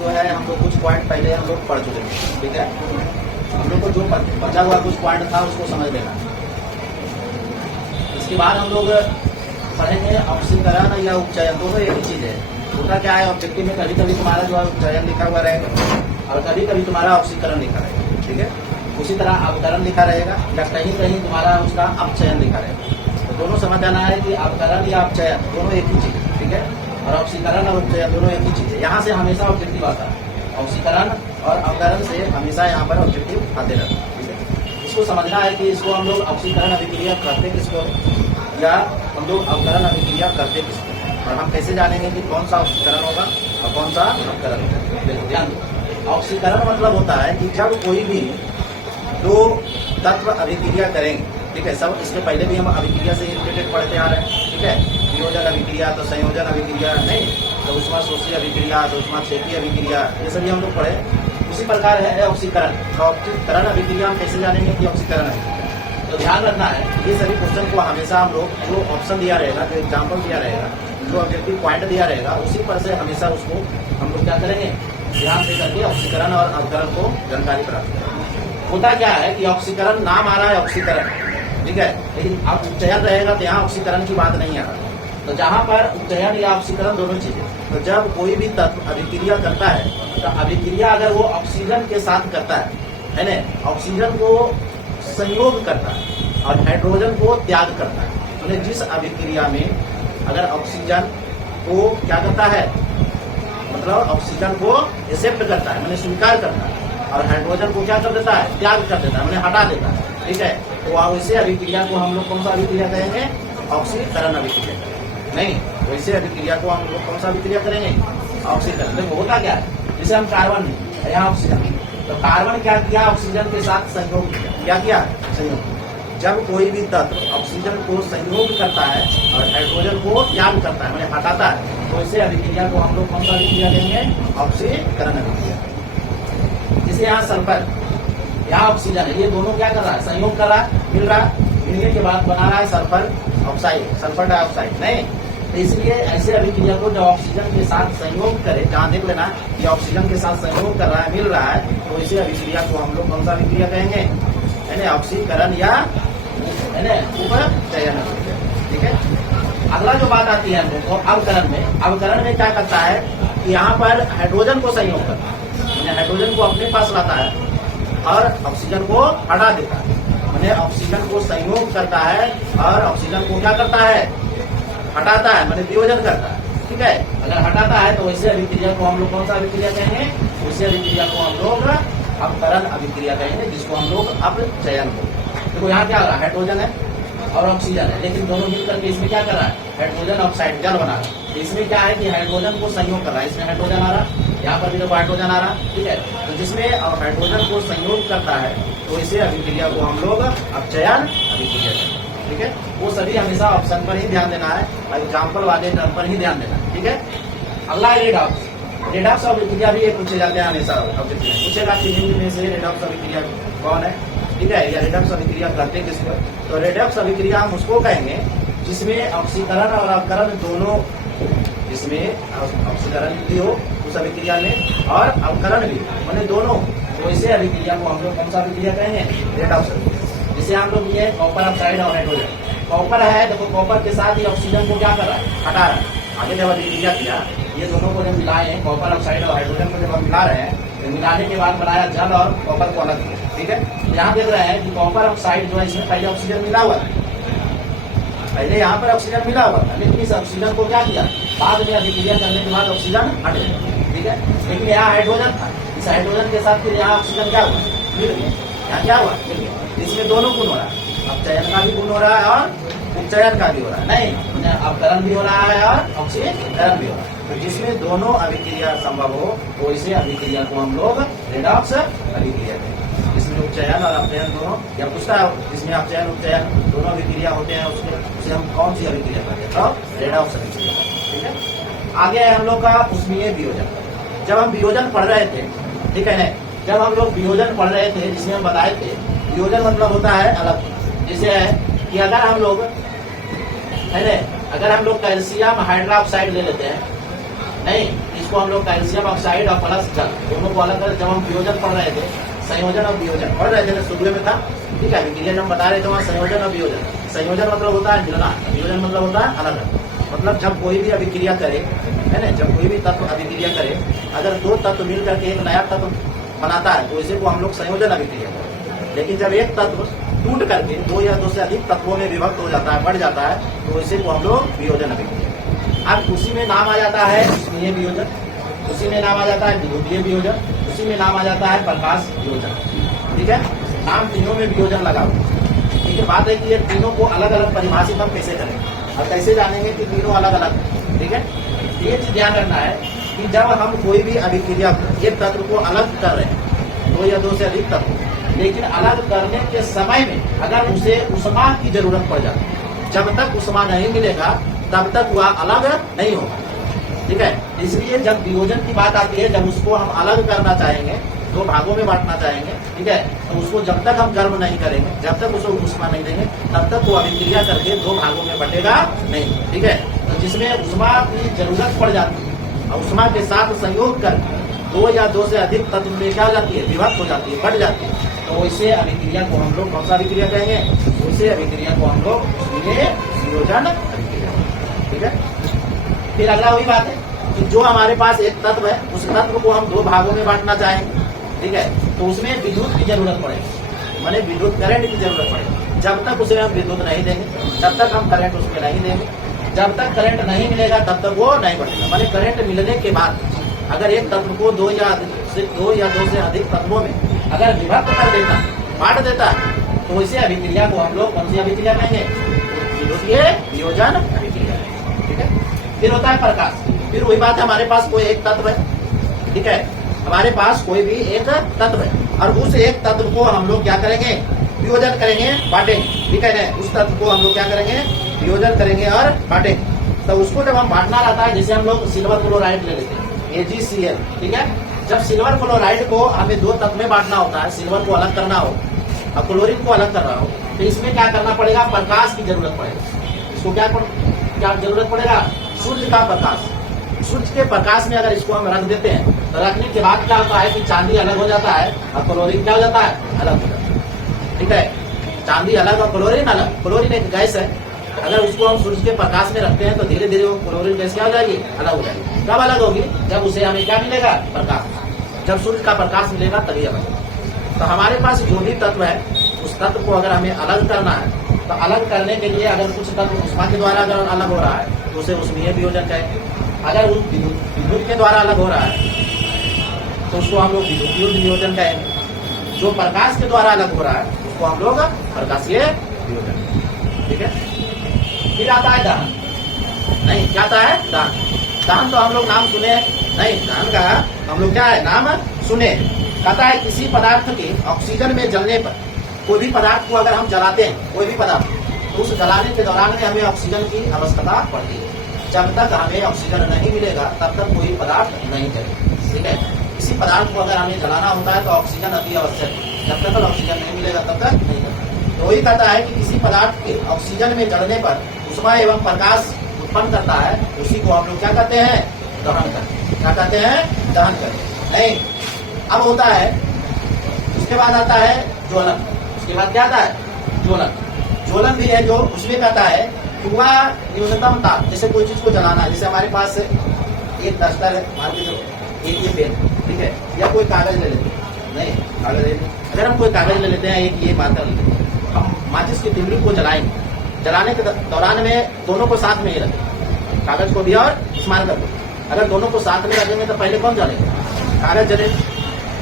जो है हम लोग कुछ पॉइंट पहले हम लोग पढ़ चुके हैं, ठीक है। हम लोग को जो बचा हुआ कुछ पॉइंट था उसको समझ लेना। इसके बाद हम लोग पढ़ेंगे ऑक्सीकरण या उपचयन, दोनों एक ही चीज है। होता क्या है, ऑब्जेक्टिव में कभी कभी तुम्हारा जो है उपचयन लिखा हुआ रहेगा और कभी कभी तुम्हारा ऑक्सीकरण लिखा रहेगा, ठीक है। उसी तरह अवकरण लिखा रहेगा या कहीं कहीं तुम्हारा उसका अपचयन लिखा रहेगा। तो दोनों समझ जाना है कि अवकरण या अपचयन दोनों एक ही चीज है, ठीक है। और ऑक्सीकरण और उपचयन दोनों एक ही चीज है। यहाँ से हमेशा ऑब्जेक्टिव आता है, ऑक्सीकरण और अवकरण से हमेशा यहाँ पर ऑब्जेक्टिव आते रहते हैं, ठीक है। इसको समझना है कि इसको हम लोग ऑक्सीकरण अभिक्रिया करते किसको या हम लोग अवकरण अभिक्रिया करते किसको, और हम कैसे जानेंगे कि कौन सा ऑक्सीकरण होगा और कौन सा अवकरण होगा। देखो ध्यान दो, ऑक्सीकरण मतलब होता है कि जब कोई भी दो तत्व अभिक्रिया करेंगे, ठीक है। सब इसके पहले भी हम अभिक्रिया से रिलेटेड पढ़ते आ रहे हैं, ठीक है। वियोजन अभिक्रिया तो संयोजन अभिक्रिया नहीं, तो ऊष्मा शोषी अभिक्रिया तो ऊष्मा क्षेपी अभिक्रिया, ये सभी हम लोग पढ़े। उसी प्रकार है ऑक्सीकरण। तो ऑक्सीकरण अभिक्रिया हम कैसे जानेंगे कि ऑक्सीकरण अभिक्रिया, तो ध्यान रखना है ये सभी क्वेश्चन को हमेशा हम लोग जो ऑप्शन दिया रहेगा, जो एग्जाम्पल दिया रहेगा, जो ऑब्जेक्टिव पॉइंट दिया रहेगा, उसी पर से हमेशा उसको हम लोग क्या करेंगे, ध्यान से करके ऑक्सीकरण और अवकरण को जानकारी प्राप्त करेंगे। होता क्या है कि ऑक्सीकरण नाम आ रहा है ऑक्सीकरण, ठीक है, लेकिन अब उपचयन रहेगा तो यहाँ ऑक्सीकरण की बात नहीं आ रहा। तो जहाँ पर उपचयन या ऑक्सीकरण दोनों चीजें, तो जब कोई भी तत्व अभिक्रिया करता है तो अभिक्रिया अगर वो ऑक्सीजन के साथ करता है ना, ऑक्सीजन को संयोग करता है और हाइड्रोजन को त्याग करता है, तो जिस अभिक्रिया में अगर ऑक्सीजन को क्या करता है, मतलब ऑक्सीजन को एक्सेप्ट करता है, मैंने स्वीकार करता है, और हाइड्रोजन को क्या कर देता है, त्याग कर देता है, मैंने हटा देता है, ठीक है। तो वैसे अभिक्रिया को हम लोग कौन सा अभिक्रिया करेंगे, ऑक्सीकरण अभिक्रिया करेंगे। नहीं, वैसे अभिक्रिया को हम लोग कौन सा अभिक्रिया करेंगे, ऑक्सीकरण। देखो होता क्या है, जैसे हम कार्बन, यहाँ ऑक्सीजन, तो कार्बन क्या किया, ऑक्सीजन के साथ संयोग किया, क्या संयोग। जब कोई भी तत्व ऑक्सीजन को संयोग करता है और हाइड्रोजन को त्याग करता है, मैंने हटाता है, तो इसे अभिक्रिया को हम लोग कौन सा अभिक्रिया देंगे, ऑक्सीकरण अभिक्रिया। जैसे यहाँ सल्फर, यहाँ ऑक्सीजन है, ये दोनों क्या कर रहा है, संयोग कर रहा है, मिल रहा है, मिलने के बाद बना रहा है सल्फर ऑक्साइड, सल्फर डाइऑक्साइड। नहीं, तो इसलिए ऐसे अभिक्रिया को जब ऑक्सीजन के साथ संयोग करे, जहाँ देख लेना कि ऑक्सीजन के साथ संयोग कर रहा है, मिल रहा है, तो इसे अभिक्रिया को हम लोग कौन सा अभिक्रिया कहेंगे, है ना, ऑक्सीकरण या है ना उपचयन अभिक्रिया, ठीक है। अगला जो बात आती है हम लोग को अवकरण में, अवकरण में क्या करता है कि यहाँ पर हाइड्रोजन को संयोग करता है, हाइड्रोजन को अपने पास लाता है और ऑक्सीजन को हटा देता है, मैंने ऑक्सीजन को संयोग करता है और ऑक्सीजन को क्या करता है, हटाता है, मैंने वियोजन करता है, ठीक है। अगर हटाता है तो वैसे अभिक्रिया को हम लोग कौन सा अभिक्रिया कहेंगे, वैसे अभिक्रिया को हम लोग अवकरण अभिक्रिया कहेंगे, जिसको हम लोग अपचयन को। देखो यहाँ क्या हो रहा है, हाइड्रोजन है और ऑक्सीजन है, लेकिन दोनों मिलकर के इसमें क्या कर रहा है, हाइड्रोजन ऑक्साइड जल बना रहा है। तो इसमें क्या है कि हाइड्रोजन को संयोग कर रहा है, इसमें हाइड्रोजन आ रहा है, यहाँ पर भी देखो हाइड्रोजन आ रहा, ठीक है। तो जिसमें हाइड्रोजन को संयोग करता है तो इसे अभिक्रिया को हम लोग अपचयन अभिक्रिया करेंगे, ठीक है। वो सभी हमेशा ऑप्शन पर ही ध्यान देना है, एग्जाम्पल वाले टर्म पर ही ध्यान देना है, ठीक है। अगला रेडॉक्स, रेडॉक्स अभिक्रिया भी पूछे जाते हैं हमेशा, पूछेगा कि निम्न में से रेडॉक्स अभिक्रिया कौन है, ठीक है, या रेडॉक्स अभिक्रिया करते किसको। तो रेडॉक्स अभिक्रिया हम उसको कहेंगे जिसमें ऑक्सीकरण और अवकरण दोनों, जिसमें ऑक्सीकरण भी हो उस अभिक्रिया में और अवकरण भी, मैंने दोनों, तो इसे अभिक्रिया को हम लोग कौन सा अभिक्रिया कहेंगे, रेडॉक्स। जैसे हम लोग ये कॉपर ऑक्साइड और हाइड्रोजन, कॉपर है, देखो कॉपर के साथ ही ऑक्सीजन को क्या कर रहा है, हटा रहा है। आगे जब अभिक्रिया किया, ये दोनों को जब मिलाए हैं, कॉपर ऑक्साइड और हाइड्रोजन को जब हम मिला रहे हैं, तो मिलाने के बाद बनाया जल और कॉपर को अलग किया, ठीक है। यहाँ देख रहे हैं कि कॉपर ऑक्साइड जो है, इसमें पहले ऑक्सीजन मिला हुआ है, पहले यहाँ पर ऑक्सीजन मिला हुआ था, लेकिन इस ऑक्सीजन को क्या किया, बाद में अभिक्रिया करने के बाद ऑक्सीजन हट गया, ठीक है। लेकिन यहाँ हाइड्रोजन था, इस हाइड्रोजन के साथ फिर यहाँ ऑक्सीजन क्या हुआ, मिल गया, यहाँ क्या हुआ, मिल गया। इसमें दोनों गुण हो रहा है, अपचयन का भी गुण हो रहा है और उपचयन का भी हो रहा है, नहीं अवकरण भी हो रहा है और ऑक्सीकरण भी हो रहा है। तो जिसमें दोनों अभिक्रिया संभव हो तो इसे अभिक्रिया को हम लोग रेडॉक्स अभिक्रिया कहेंगे। जिसमें उपचयन और अपचयन दोनों, या पूछता है जिसमें अपचयन उपचयन दोनों अभिक्रिया होते हैं, उसे हम कौन सी अभिक्रिया करेंगे, तो रेडॉक्स अभिक्रिया, ठीक है। आगे है हम लोग का उसमें वियोजन। जब हम वियोजन पढ़ रहे थे, ठीक है ना, जब हम लोग वियोजन पढ़ रहे थे, जिसमें हम बताए थे वियोजन मतलब होता है अलग। जैसे है कि अगर हम लोग है ना, अगर हम लोग कैल्शियम हाइड्रोक्साइड ले लेते हैं, नहीं, इसको हम लोग कैल्शियम ऑक्साइड और प्लस जल दोनों को अलग कर, जब हम वियोजन पढ़ रहे थे, संयोजन और वियोजन पढ़ रहे थे तो शुरू में था, ठीक है। अभिक्रिया जब हम बता रहे थे वहाँ संयोजन और वियोजन, संयोजन मतलब होता है मिलना, वियोजन मतलब होता है अलग अलग। मतलब जब कोई भी अभिक्रिया करे, है ना, जब कोई भी तत्व अभिक्रिया करे, अगर दो तत्व मिल करके एक नया तत्व बनाता है तो इसे को हम लोग संयोजन अभिक्रिया करते हैं। लेकिन जब एक तत्व टूट करके दो या दो से अधिक तत्वों में विभक्त हो जाता है, बढ़ जाता है, तो इसे को हम लोग वियोजन अभिक्रिया। अब उसी में नाम आ जाता है उष्मीय वियोजन, उसी में नाम आ जाता है विद्युतीय वियोजन, उसी में नाम आ जाता है प्रकाश वियोजन, ठीक है। नाम तीनों में वियोजन लगा हुआ। ठीक है, बात है कि ये तीनों को अलग अलग परिभाषित हम कैसे करें और कैसे जानेंगे कि तीनों अलग अलग, ठीक है। ये चीज ध्यान रखना है कि जब हम कोई भी अभिक्रिया एक तत्व को अलग कर रहे हैं, दो या दो से अधिक तत्व, लेकिन अलग करने के समय में अगर उसे ऊष्मा की जरूरत पड़ जाती है, जब तक ऊष्मा नहीं मिलेगा तब तक वह अलग नहीं होगा, ठीक है। इसलिए जब वियोजन की बात आती है, जब उसको हम अलग करना चाहेंगे, दो भागों में बांटना चाहेंगे, ठीक है, तो उसको जब तक हम गर्म नहीं करेंगे, जब तक उसको ऊष्मा नहीं देंगे, तब तक वो अभिक्रिया करके दो भागों में बटेगा नहीं, ठीक है। तो जिसमें ऊष्मा की जरूरत पड़ जाती है और ऊष्मा के साथ संयोग कर दो या दो से अधिक तत्व में क्या हो जाती है, विभक्त हो जाती है, बढ़ जाती है, तो वैसे अभिक्रिया को हम लोग कौन सा अभिक्रिया कहेंगे, वैसे अभिक्रिया को हम लोग वियोजन अभिक्रिया, ठीक है। फिर अगला वही बात है कि जो हमारे पास एक तत्व है, उस तत्व को हम दो भागों में बांटना चाहेंगे, ठीक है, तो उसमें विद्युत की जरूरत पड़ेगी, माने विद्युत करंट की जरूरत पड़ेगी। जब तक उसे हम विद्युत नहीं देंगे तब तक हम करंट उसमें नहीं देंगे, जब तक करंट नहीं मिलेगा तब तक वो नहीं बढ़ेगा। माने करंट मिलने के बाद अगर एक तत्व को दो या दो से अधिक तत्वों में अगर विभक्त कर देता, बांट देता है, तो वैसे अभिक्रिया को हम लोग कौन सी अभिक्रिया कहेंगे, विद्युतीय वियोजन अभिक्रिया, ठीक है। फिर होता है प्रकाश। फिर वही बात है, हमारे पास कोई एक तत्व है, ठीक है, हमारे पास कोई भी एक तत्व है और उस एक तत्व को हम लोग क्या करेंगे, वियोजन करेंगे, बांटेंगे, ठीक है ना। उस तत्व को हम लोग क्या करेंगे, वियोजन करेंगे और बांटेंगे। तो उसको जब हम बांटना रहता है, जैसे हम लोग सिल्वर क्लोराइड ले लेते हैं, AgCl, ठीक है। जब सिल्वर क्लोराइड को हमें दो तत्व में बांटना होता है, सिल्वर को अलग करना हो और क्लोरीन को अलग करना हो, तो इसमें क्या करना पड़ेगा, प्रकाश की जरूरत पड़ेगी। इसको क्या जरूरत पड़ेगा, सूर्य का प्रकाश। सूर्य के प्रकाश में अगर इसको हम रख देते हैं तो रखने के बाद क्या होता है कि चांदी अलग हो जाता है और क्लोरीन क्या हो जाता है, अलग हो जाता है, ठीक है। चांदी अलग और क्लोरीन अलग। क्लोरीन एक गैस है, अगर उसको हम सूर्य के प्रकाश में रखते हैं तो धीरे धीरे वो क्लोरीन गैस क्या हो जाएगी, अलग हो जाएगी। कब अलग होगी, जब उसे हमें क्या मिलेगा, प्रकाश। जब सूर्य का प्रकाश मिलेगा तभी अलग होगा। तो हमारे पास जो भी तत्व है, उस तत्व को अगर हमें अलग करना है, तो अलग करने के लिए अगर कुछ तत्व ऊष्मा के द्वारा अगर अलग हो रहा है तो उसे ऊष्मीय वियोजन कहेंगे। अगर वो विद्युत के द्वारा अलग हो रहा है तो उसको हम लोग विद्युतीय वियोजन कहेंगे। जो प्रकाश के द्वारा अलग हो रहा है उसको हम लोग प्रकाशीय वियोजन, ठीक है। फिर आता है दहन। नहीं, क्या आता है, दहन। दहन तो हम लोग नाम सुने नहीं, दहन का हम लोग क्या है, नाम सुने। कहता है किसी पदार्थ के ऑक्सीजन में जलने पर, कोई भी पदार्थ को अगर हम जलाते हैं, कोई भी पदार्थ, तो उस जलाने के दौरान में हमें ऑक्सीजन की आवश्यकता पड़ती है। जब तक हमें ऑक्सीजन नहीं मिलेगा तब तक कोई पदार्थ नहीं चलेगा, ठीक है। किसी पदार्थ को अगर हमें जलाना होता है तो ऑक्सीजन अति आवश्यक है, जब तक ऑक्सीजन नहीं मिलेगा तब तक नहीं चलेगा। तो वही कहता है कि किसी पदार्थ के ऑक्सीजन में जलने पर ऊष्मा एवं प्रकाश उत्पन्न करता है, उसी को हम लोग क्या कहते हैं, दहन करते हैं। क्या कहते हैं, दहन करते हैं। नहीं, अब होता है, उसके बाद आता है ज्वलन। उसके बाद क्या आता है, ज्वलन। ज्वलन भी है जो उसमें कहता है कि वह न्यूनतम ताप, जैसे कोई चीज को जलाना है, जैसे हमारे पास एक डस्टर है, मान के चलो एक ये पेन, ठीक है, या कोई कागज ले लेते हैं, नहीं कागज ले लेते हैं, अगर हम कोई कागज ले लेते हैं, एक ये मात्रा ले लेते हैं, हम माचिस की तिमली को जलाएंगे, जलाने के दौरान में दोनों को साथ में ही रखें, कागज को भी और इस्तेमाल कर दो। अगर दोनों को साथ में रखेंगे तो पहले कौन जलेगा, कागज जले।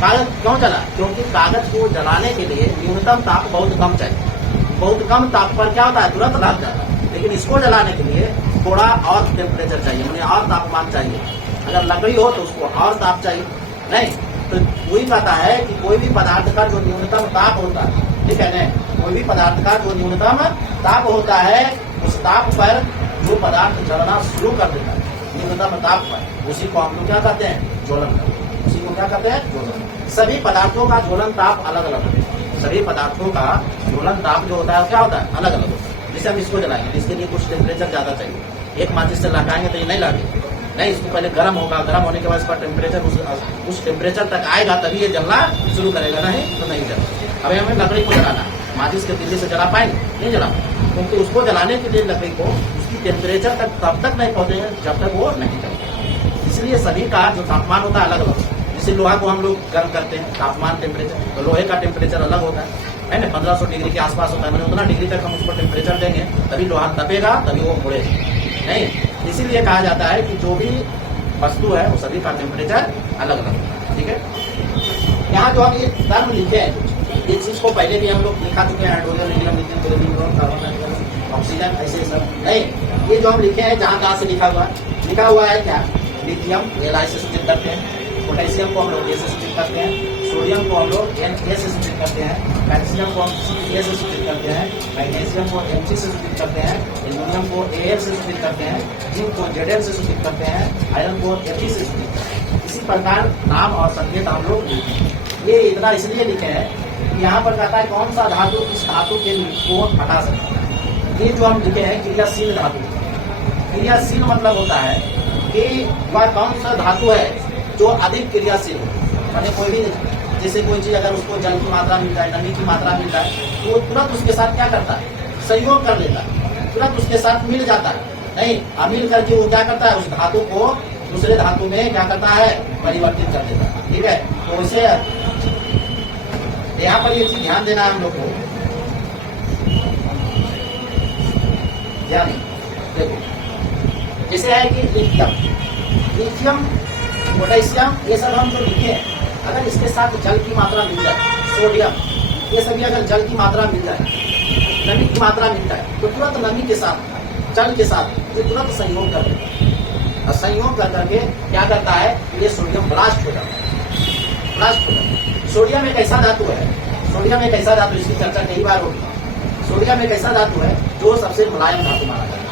कागज क्यों जला, क्योंकि कागज को जलाने के लिए न्यूनतम ताप बहुत कम चाहिए। बहुत कम ताप पर क्या होता है, तुरंत लग जाता है। लेकिन इसको जलाने के लिए थोड़ा और टेम्परेचर चाहिए, उन्हें और तापमान चाहिए। अगर लकड़ी हो तो उसको और ताप चाहिए, नहीं तो वही कहता है कि कोई भी पदार्थ का जो न्यूनतम ताप होता है, ठीक है ना, कोई भी पदार्थ का जो न्यूनतम ताप होता है, उस ताप पर जो पदार्थ जलना शुरू कर देता है, न्यूनतम ताप पर, उसी को हम लोग क्या कहते हैं, ज्वलन करते हैं। उसी को क्या कहते हैं, ज्वलन। सभी पदार्थों का ज्वलन ताप अलग अलग होता है। सभी पदार्थों का ज्वलन ताप जो होता है क्या होता है, अलग अलग होता है। जैसे हम इसको जलाएंगे, इसके लिए कुछ टेम्परेचर ज्यादा चाहिए। एक माचिस से लगाएंगे तो ये नहीं लगेगा, नहीं, इसको पहले गर्म होगा, गर्म होने के बाद इसका टेम्परेचर उस टेम्परेचर तक आएगा तभी ये जलना शुरू करेगा, नहीं तो नहीं जलेगा। अभी हमें लकड़ी को जलाना, माचिस के तीली से जला पाएंगे? नहीं जला, क्योंकि उसको जलाने के लिए लकड़ी को उसकी टेम्परेचर तक तब तक नहीं पहुंचेगा जब तक वो नहीं जलेगा। इसलिए सभी का जो तापमान होता है अलग अलग। जैसे लोहा को हम लोग गर्म करते हैं, तापमान टेम्परेचर, तो लोहे का टेम्परेचर अलग होता है ना, 1500 डिग्री के आसपास होता है। मैंने उतना डिग्री तक हम उसको टेम्परेचर देंगे तभी लोहा तपेगा, तभी वो मुड़ेगा। नहीं, इसीलिए कहा जाता है कि जो भी वस्तु है वो सभी का टेम्परेचर अलग अलग होता है। ठीक है, यहाँ जो हम ये टर्म लिखे हैं, इस चीज को पहले भी हम लोग लिखा चुके हैं, hydrogen, helium, lithium, beryllium, carbon, oxygen, ऐसे सब। नहीं, ये जो हम लिखे हैं जहाँ कहाँ से लिखा हुआ है क्या? लिथियम Li से सूचित करते हैं, पोटेशियम को हम लोग A से सूचित करते हैं, सोडियम को हम लोग Na से सूचित करते हैं, कैल्शियम को हम Ca से सूचित करते हैं, मैग्नीशियम को Mg से सूचित करते हैं, एल्यूमिनियम को Al से सूचित करते हैं, जिंक को Zn से सूचित करते हैं, आयरन को Fe से सूचित करते हैं। इसी प्रकार नाम और संकेत हम लोग लिखे हैं। ये इतना इसलिए लिखे हैं कि यहाँ पर कहता है कौन सा धातु इस धातु के को हटा सकता है। ये जो हम लिखे हैं क्रियाशील धातु, क्रियाशील मतलब होता है कि वह कौन सा धातु है जो अधिक क्रियाशील हो। मैंने कोई भी, जैसे कोई चीज अगर उसको जल की मात्रा मिल जाए, नमी की मात्रा मिल जाए, तो वो तुरंत उसके साथ क्या करता है? सहयोग कर लेता है, तुरंत उसके साथ मिल जाता है। नहीं, मिल करके वो क्या करता है? उस धातु को दूसरे धातु में क्या करता है? परिवर्तित कर देता है। ठीक है, तो इसे यहाँ पर ये चीज ध्यान देना है हम लोग को। ध्यान देखो, जैसे है कि लिथियम, पोटेशियम, ये सब हम जो लिखे हैं, अगर इसके साथ जल की मात्रा मिल जाए, सोडियम, ये सभी अगर जल की मात्रा मिल जाए, नमी की मात्रा मिल जाए, तो तुरंत नमी के साथ, जल के साथ ये तुरंत संयोग कर देता है। और संयोग कर करके क्या करता है? ये सोडियम ब्लास्ट हो जाता है, ब्लास्ट हो जाता है। सोडियम एक ऐसा धातु है, सोडियम एक ऐसा धातु, इसकी चर्चा कई बार होगी। सोडियम एक ऐसा धातु है जो सबसे मुलायम धातु माना जाता है।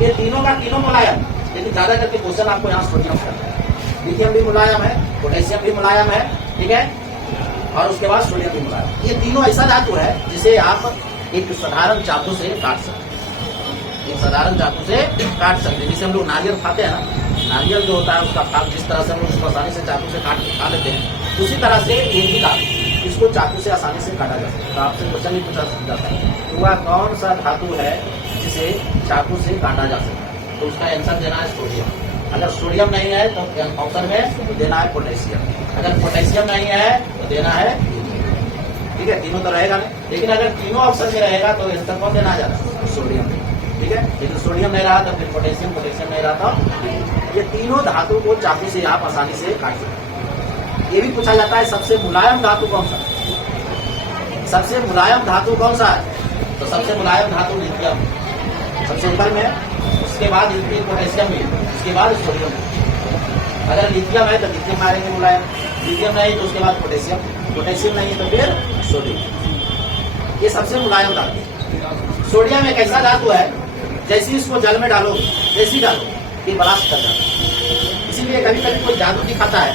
ये तीनों का तीनों मुलायम, लेकिन ज्यादा करके क्वेश्चन आपको यहाँ सोडियम करना है। लिथियम भी मुलायम है, पोटेशियम भी मुलायम है, ठीक है, और उसके बाद सोडियम भी मुलायम। ये तीनों ऐसा धातु है जिसे आप एक साधारण चाकू से काट सकते हैं, एक साधारण चाकू से काट सकते हैं। जैसे हम लोग नारियल खाते हैं ना, नारियल जो होता है उसका भाग जिस तरह से हम लोग उसको आसानी से चाकू से काट के खा लेते हैं, उसी तरह से ये भी धातु, इसको चाकू से आसानी से काटा जा सकता है। तो आपसे क्वेश्चन भी पूछा जाता है कि वह कौन सा धातु है जिसे चाकू से काटा जा सकता है? तो उसका आंसर देना है सोडियम। अगर सोडियम नहीं है तो ऑप्शन में देना है पोटेशियम, अगर पोटेशियम नहीं है तो देना है, ठीक है, तीनों तो रहेगा नहीं। लेकिन अगर तीनों ऑप्शन में रहेगा तो आंसर कौन देना जाता? सोडियम, ठीक है। लेकिन सोडियम नहीं रहा तो फिर पोटेशियम, पोटेशियम नहीं रहा तो ये तीनों धातु को चाकू से आप आसानी से काट सकते हैं। ये भी पूछा जाता है सबसे मुलायम धातु कौन सा? सबसे मुलायम धातु कौन सा है? तो सबसे मुलायम धातु लिथियम सबसे ऊपर में, उसके बाद पोटेशियम भी, उसके बाद सोडियम। अगर लिथियम है तो लिथियम मारेंगे मुलायम, लिथियम नहीं तो उसके बाद पोटेशियम, पोटेशियम नहीं तो फिर सोडियम। ये सबसे मुलायम धातु। सोडियम एक ऐसा धातु है जैसे इसको जल में डालो, जैसी डालो ये ब्लास्ट कर जाता है। इसीलिए कभी कभी कोई जादू दिखाता है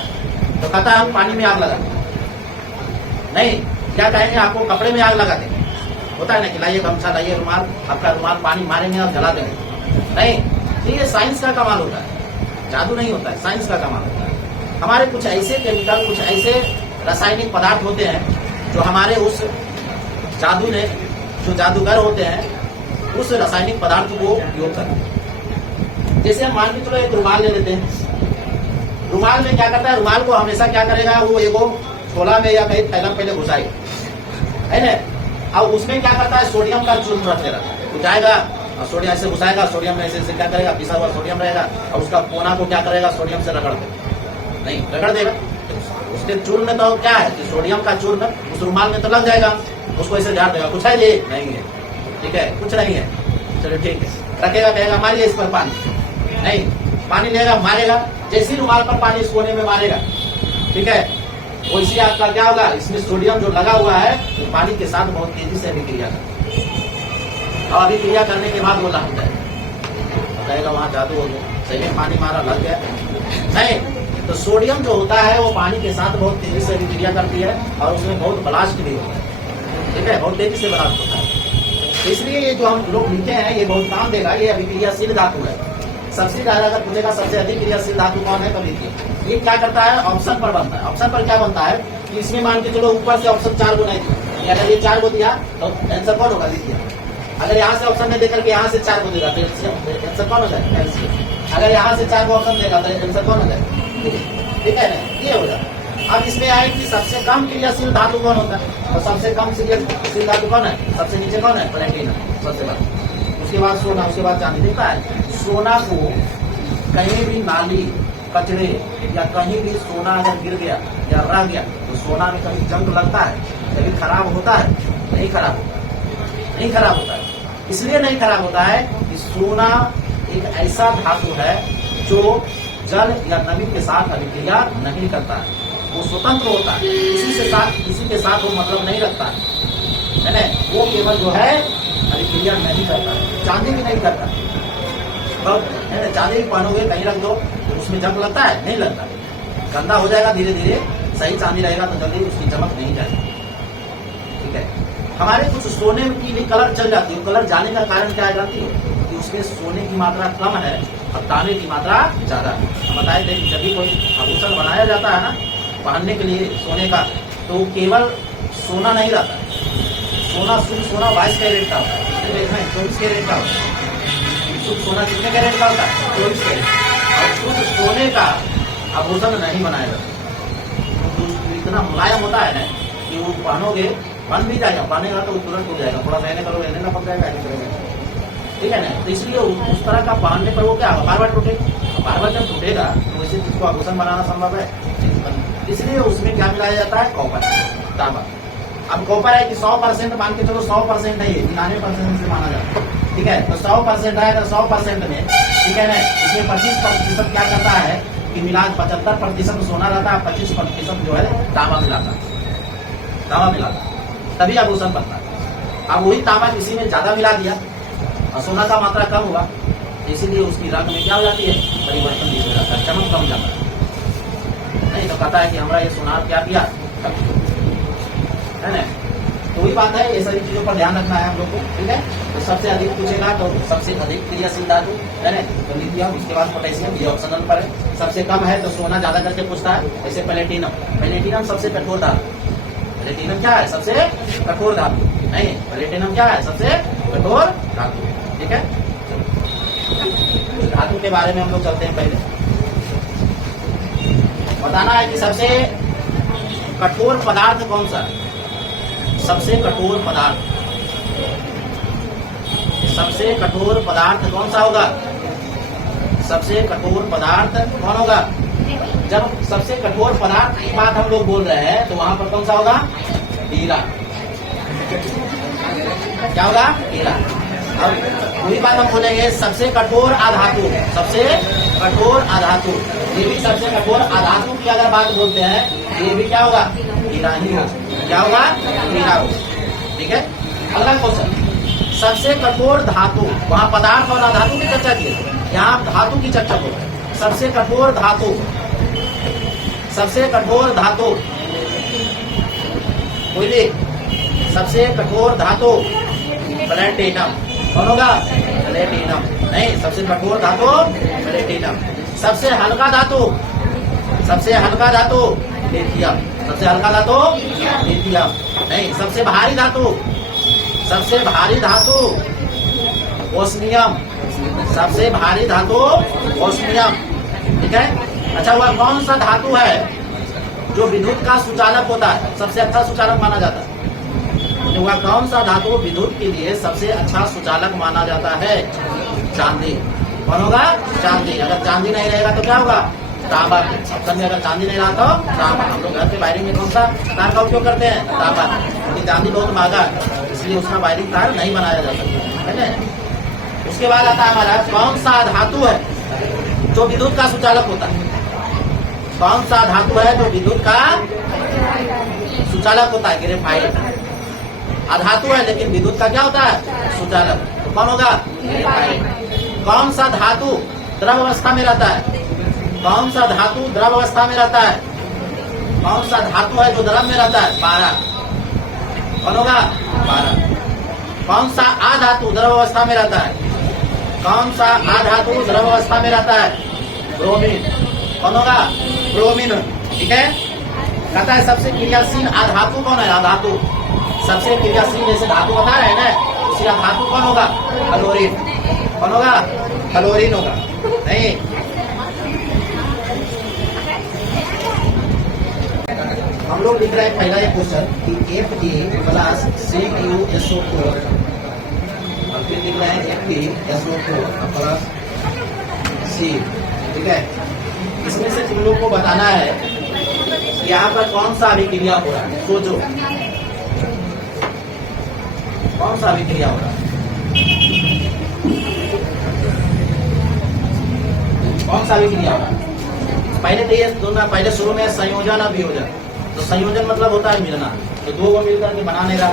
तो कहता है हम पानी में आग लगा, नहीं, क्या कहेंगे आपको कपड़े में आग लगा देंगे। होता है ना कि लाइए गमछा, लाइए रुमाल, आपका रुमाल पानी मारेंगे और जला देंगे, नहीं। ये साइंस का कमाल होता है, जादू नहीं होता है, साइंस का कमाल होता है। हमारे कुछ ऐसे केमिकल, कुछ ऐसे रासायनिक पदार्थ होते हैं जो हमारे उस जादू ने, जो जादूगर होते हैं उस रासायनिक पदार्थ को उपयोग करते हैं। जैसे हम मान के चलो एक रुमाल ले लेते हैं, रुमाल में क्या करता है? रुमाल को हमेशा क्या करेगा? वो एगो छोला में या कहीं थैला में पहले घुसाएगा, है ना। अब उसमें क्या करता है? सोडियम का चूर्ण रख देगा, घुसाएगा और सोडियम ऐसे घुसाएगा, सोडियम में ऐसे क्या करेगा? पिसा हुआ सोडियम रहेगा और उसका कोना को क्या करेगा? सोडियम से रगड़ देगा, नहीं रगड़ देगा। उसके चूर्ण में तो क्या है कि सोडियम का चूर्ण उस रुमाल में तो लग जाएगा, उसको ऐसे झाड़ देगा, कुछ है ये नहीं है, ठीक है, कुछ नहीं है, चलो ठीक है, रखेगा, कहेगा मारिए इस पर पानी, नहीं, पानी लेगा मारेगा, जैसी रुमाल पर पानी इस कोने में मारेगा, ठीक है, वैसे आपका क्या होगा? इसमें सोडियम जो लगा हुआ है तो पानी के साथ बहुत तेजी से अभिक्रिया करेगा और अभिक्रिया करने के बाद वो लग जाएगा, बताएगा वहां जादू हो गया, सही में पानी मारा लग गया, नहीं। तो सोडियम जो होता है वो पानी के साथ बहुत तेजी से अभिक्रिया करती है और उसमें बहुत ब्लास्ट भी होता है, ठीक है, बहुत तेजी से ब्लास्ट होता है। इसलिए ये जो हम लोग लिखे हैं ये बहुत काम देगा। ये अभिक्रियाशील धातु है, सबसे ज्यादा अगर पूछेगा सबसे अधिक क्रियाशील धातु कौन है तो लिखिए। ये क्या करता है, ऑप्शन पर बनता है। ऑप्शन पर क्या बनता है कि इसमें मान के चलो ऊपर से ऑप्शन 4 गो नहीं दिया, अगर ये 4 गो दिया तो आंसर कौन होगा, लिखिए। अगर यहाँ से ऑप्शन नहीं देकर के यहाँ से 4 को देगा तो आंसर कौन हो जाएगा, एलसीएम। अगर यहाँ से 4 को ऑप्शन देगा तो आंसर कौन हो जाएगा, ठीक है ना, ये हो जाएगा। अब इसमें आए कि सबसे कम क्रियाशील धातु कौन होता है, तो सबसे कम क्रियाशील धातु कौन है, सबसे नीचे कौन है, प्लेटिनम सबसे बड़ा, उसके बाद सोना, उसके बाद चांदी। देखता है सोना को कहीं भी नाली कचरे या कहीं भी सोना अगर गिर गया या रह गया तो सोना में कभी जंग लगता है, कभी खराब होता है, नहीं खराब होता है, नहीं खराब होता है। इसलिए नहीं खराब होता है कि सोना एक ऐसा धातु है जो जल या नमी के साथ अभिक्रिया नहीं करता है, वो स्वतंत्र होता है, किसी के साथ वो मतलब नहीं रखता है ना, वो केवल जो है अभिक्रिया नहीं करता है। चांदी भी नहीं करता है ना, चांदी भी पहनोगे कहीं रख दो तो उसमें जंग लगता है, नहीं लगता, गंदा हो जाएगा धीरे धीरे। सही चांदी रहेगा तो जल्दी उसकी चमक नहीं जाएगी, ठीक है। हमारे कुछ सोने की भी कलर चल जाती है, कलर जाने का कारण क्या है जानती हो, कि उसमें सोने की मात्रा कम है और तांबे की मात्रा ज्यादा है। हम बताए थे कि जब भी कोई आभूषण बनाया जाता है ना पहनने के लिए सोने का, तो केवल सोना नहीं रहता, सोना शुद्ध सोना 22 कैरेट का होता है, 24 कैरेट का होता है। शुद्ध सोना कितने कैरेट का होता है, 24 कैरेट। और शुद्ध सोने का आभूषण नहीं बनाया जाता, तो इतना मुलायम होता है ना कि वो पहनोगे, बन भी जाएगा, पहनेगा तो तुरंत हो जाएगा, थोड़ा रहने करो, रहने ना पड़ जाएगा, ठीक है ना। तो इसलिए उस तरह का पहनने पर वो क्या होगा, बार बार टूटेगा, बार बार जब टूटेगा तो वैसे उसको आभूषण बनाना संभव है, इसलिए उसमें क्या मिलाया जाता है, कॉपर, तांबा। अब कॉपर है कि 100% मान के चलो 100% है, ये 99% से माना जाता है, ठीक है। तो 100% है तो 100% में, ठीक है ना, इसमें 25% क्या करता है कि मिला 75% सोना रहता है, 25% जो है तांबा मिलाता है, तांबा मिलाता है, तभी आभूषण बनता है। अब वही तांबा किसी में ज्यादा मिला दिया और सोना का मात्रा कम हुआ, इसीलिए उसकी रंग में क्या हो जाती है, परिवर्तन दिख जाता है, चमक कम जाता है। नहीं तो कहता है कि हमारा ये सोनार क्या किया, है ना। तो वही बात है, ये सारी चीजों पर ध्यान रखना है हम लोग को, ठीक है। तो सबसे अधिक पूछेगा तो सबसे अधिक क्रियाशील धातु है ना, तो लिथियम, उसके बाद पोटेशियम, ये ऑप्शनल पर है। सबसे कम है तो सोना ज्यादा करके पूछता है, जैसे प्लेटिनम, प्लेटिनम सबसे कठोर धातु, प्लेटिनम क्या है, सबसे कठोर धातु, नहीं प्लेटिनम क्या है, सबसे कठोर धातु, ठीक है। धातु के बारे में हम लोग चलते हैं, पहले बताना है कि सबसे कठोर पदार्थ कौन सा है, सबसे कठोर पदार्थ, सबसे कठोर पदार्थ कौन सा होगा, सबसे कठोर पदार्थ कौन होगा। जब सबसे कठोर पदार्थ की बात हम लोग बोल रहे हैं तो वहां पर कौन सा होगा, हीरा, क्या होगा, हीरा। अब वही बात हम बोलेंगे सबसे कठोर अधातु, सबसे कठोर अधातु, ये भी सबसे कठोर अधातु की अगर बात बोलते हैं ये भी क्या होगा, हीरा ही होगा, क्या होगा, हीरा होगा, ठीक है। अगला क्वेश्चन, सबसे कठोर धातु, वहां पदार्थ और अधातु की चर्चा की, यहाँ धातु की चर्चा हो, सबसे कठोर धातु, सबसे कठोर धातु, बोलिए, सबसे कठोर धातु प्लेटिनम, कौन होगा, प्लेटिनम, नहीं सबसे कठोर धातु प्लेटिनम। सबसे हल्का धातु, सबसे हल्का धातु लिथियम, सबसे हल्का धातु लिथियम, नहीं सबसे भारी धातु, सबसे भारी धातु ओस्मियम, सबसे भारी धातु ओस्मियम, ठीक है। अच्छा, वह कौन सा धातु है जो विद्युत का सुचालक होता है, सबसे अच्छा सुचालक माना जाता है, तो वह कौन सा धातु विद्युत के लिए सबसे अच्छा सुचालक माना जाता है, चांदी, कौन होगा, चांदी। अगर चांदी नहीं रहेगा तो क्या होगा, तांबा। ऑप्शन में अगर चांदी नहीं रहा तो तांबा। हम लोग घर के वायरिंग में कौन सा तार का उपयोग करते हैं, तांबा, क्योंकि चांदी बहुत महंगा है, इसलिए उसका वायरिंग तार नहीं बनाया जा सकता, है ना। उसके बाद आता है हमारा कौन सा धातु है जो विद्युत का सुचालक होता है, कौन सा धातु है जो विद्युत का सुचालक होता है, ग्रेफाइट। अधातु है लेकिन विद्युत का क्या होता है, सुचालक, तो कौन होगा, ग्रेफाइट। कौन सा धातु द्रव अवस्था में रहता है, कौन सा धातु द्रव अवस्था में रहता है, कौन सा धातु है जो द्रव में रहता है, पारा, कौन होगा, पारा। कौन सा अधातु द्रव अवस्था में रहता है, कौन सा अधातु द्रव अवस्था में रहता है? ब्रोमीन। कौन होगा? ब्रोमीन। ठीक है। कहता है सबसे क्रियाशील अधातु कौन है? अधातु सबसे क्रियाशील, जैसे धातु बता रहे हैं ना, उसी धातु कौन होगा? क्लोरीन। कौन होगा? क्लोरीन होगा। नहीं, हम लोग लिख रहे हैं पहला ये क्वेश्चन कि Fe प्लस CuSO4 और फिर लिख रहे हैं FeSO4 प्लस C। ठीक है। इसमें से तुम लोग को बताना है कि यहाँ पर कौन सा अभिक्रिया हो रहा है। सोचो कौन सा अभिक्रिया हो रहा है? कौन सा अभिक्रिया हो रहा है? पहले तो ये दोनों, पहले शुरू में संयोजन और वियोजन। तो संयोजन मतलब होता है मिलना, तो दो को मिलकर के बना नहीं रहा।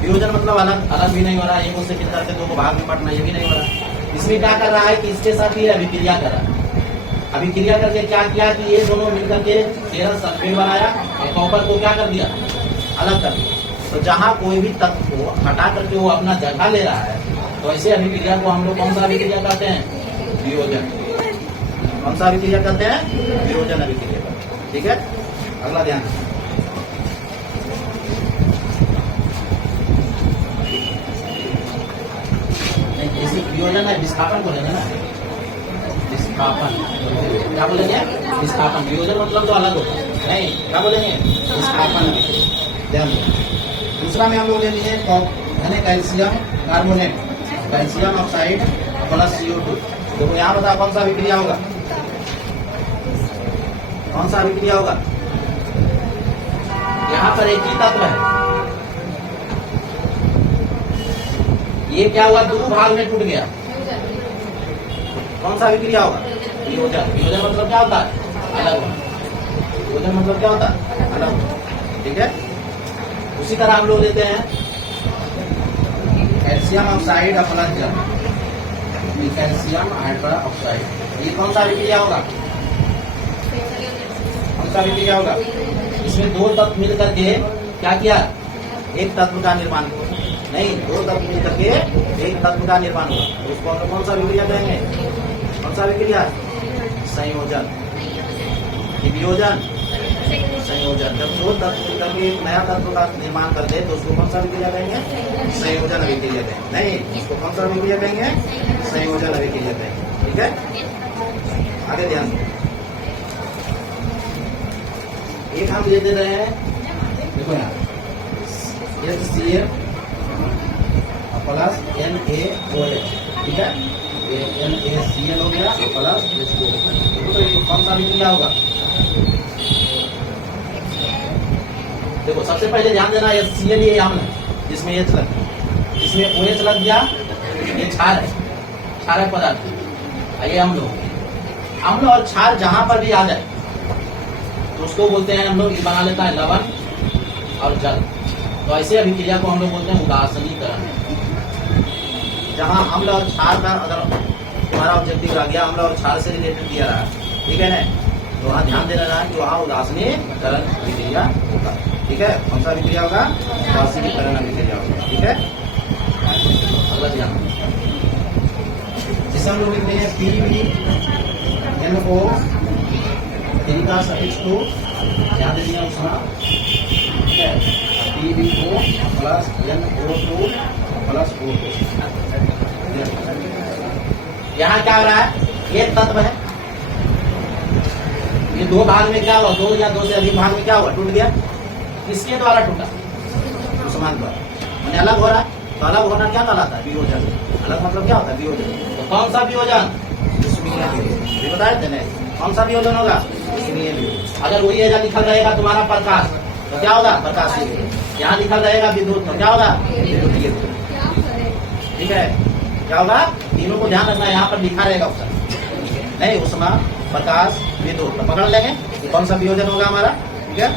वियोजन मतलब अलग अलग भी नहीं हो रहा, एक उससे मिलकर के दो को भाग में बांटना, ये भी नहीं हो रहा। इसमें क्या कर रहा है कि इसके साथ ये अभिक्रिया कर रहा है। अभिक्रिया करके क्या किया कि ये दोनों मिलकर के 13 सल्फेट बनाया और कॉपर को क्या कर दिया? अलग कर दिया। तो जहाँ कोई भी तत्व को हटा करके वो अपना जगह ले रहा है, तो ऐसे अभिक्रिया को हम लोग कौन सा अभिक्रिया कहते हैं? वियोजन। कौन सा अभिक्रिया करते हैं? वियोजन अभिक्रिया। ठीक है। अगला ध्यान, जैसे वियोजन है विस्थापन बोलेंगे ना, विस्थापन क्या बोलेंगे? विस्थापन। वियोजन मतलब तो अलग होता है। नहीं, क्या बोलेंगे? विस्थापन। ध्यान दो। दूसरा में हम लोग ले लिए calcium carbonate, calcium oxide plus CO2। देखो यहाँ बताओ कौन सा अभिक्रिया होगा? कौन सा अभिक्रिया होगा? यहाँ पर एक ही तत्व है, ये क्या हुआ? दो भाग में टूट गया। कौन सा अभिक्रिया होगा? वियोजन। वियोजन मतलब क्या होता है? अलग होना। वियोजन मतलब क्या होता है? अलग होना। ठीक है। उसी तरह हम लोग लेते हैं कैल्शियम ऑक्साइड प्लस जल, कैल्शियम हाइड्रोक्साइड। ये कौन सा अभिक्रिया होगा? कौन सा अभिक्रिया होगा? इसमें दो तत्व मिल करके क्या किया? एक तत्व का निर्माण हुआ। नहीं, दो तत्व मिल करके एक तत्व का निर्माण हुआ, तो उसको हम लोग कौन सा अभिक्रिया कहेंगे? कौन सा अभिक्रिया? संयोजन। वियोजन, संयोजन। जब दो तत्व मिल करके एक नया तत्व का निर्माण करते हैं तो उसको कौन सा अभिक्रिया कहेंगे? संयोजन अभिक्रिया कहेंगे। नहीं, उसको कौन सा अभिक्रिया कहेंगे? संयोजन अभिक्रिया कहेंगे। ठीक है। आगे ध्यान दो। एक हम ले दे रहे हैं, देखो यहाँ HCl प्लस NaOH। ठीक है। ये NaCl हो गया प्लस H2। तो ये कौन सा अभिक्रिया होगा? देखो सबसे पहले ध्यान देना, HCl ये अम्ल है जिसमें H लग गया, इसमें OH लग गया, ये क्षार है, क्षारक पदार्थ। ये अम्ल हो गया। अम्ल और क्षार जहां पर भी आ जाए तो उसको बोलते हैं हम लोग, बना लेता है लवण और जल। तो ऐसे अभिक्रिया को हम लोग बोलते हैं उदासीनीकरण। जहां अम्ल और क्षार का अगर तुम्हारा ऑब्जेक्टिव रह गया, अम्ल और क्षार से रिलेटेड दिया रहा, ठीक है ना, तो वहाँ ध्यान देना रहा कि वहाँ उदासीनीकरण अभिक्रिया होगा। ठीक है। कौन सा अभिक्रिया होगा? उदासीनीकरण अभिक्रिया होगा। ठीक है। अगला ध्यान, जिसे हम लोग लिखते हैं PbNO 3 का सफिक्स को ध्यान दे दिया उसका। ठीक है। PbO plus NO2 plus O2। यहाँ क्या हो रहा है? ये तत्व है, ये दो भाग में क्या हुआ? दो या दो से अधिक भाग में क्या हुआ? टूट गया। किसके द्वारा टूटा? समान द्वारा, मैंने अलग हो रहा है। तो अलग होना क्या कहलाता है? वियोजन। अलग मतलब क्या होता है? वियोजन। तो कौन सा वियोजन? विस्मीय वियोजन। बता देते ना, कौन सा वियोजन होगा? विस्मीय वियोजन। अगर वही एजा लिखा रहेगा तुम्हारा प्रकाश, तो क्या होगा? प्रकाशीय वियोजन। यहाँ लिखा रहेगा विद्युत, तो क्या होगा? विद्युतीय वियोजन। ठीक है। क्या होगा? तीनों को ध्यान रखना, यहाँ पर लिखा रहेगा उत्तर, नहीं उसमें प्रकाश विद्युत, तो पकड़ लेंगे कौन सा वियोजन होगा हमारा। ठीक है।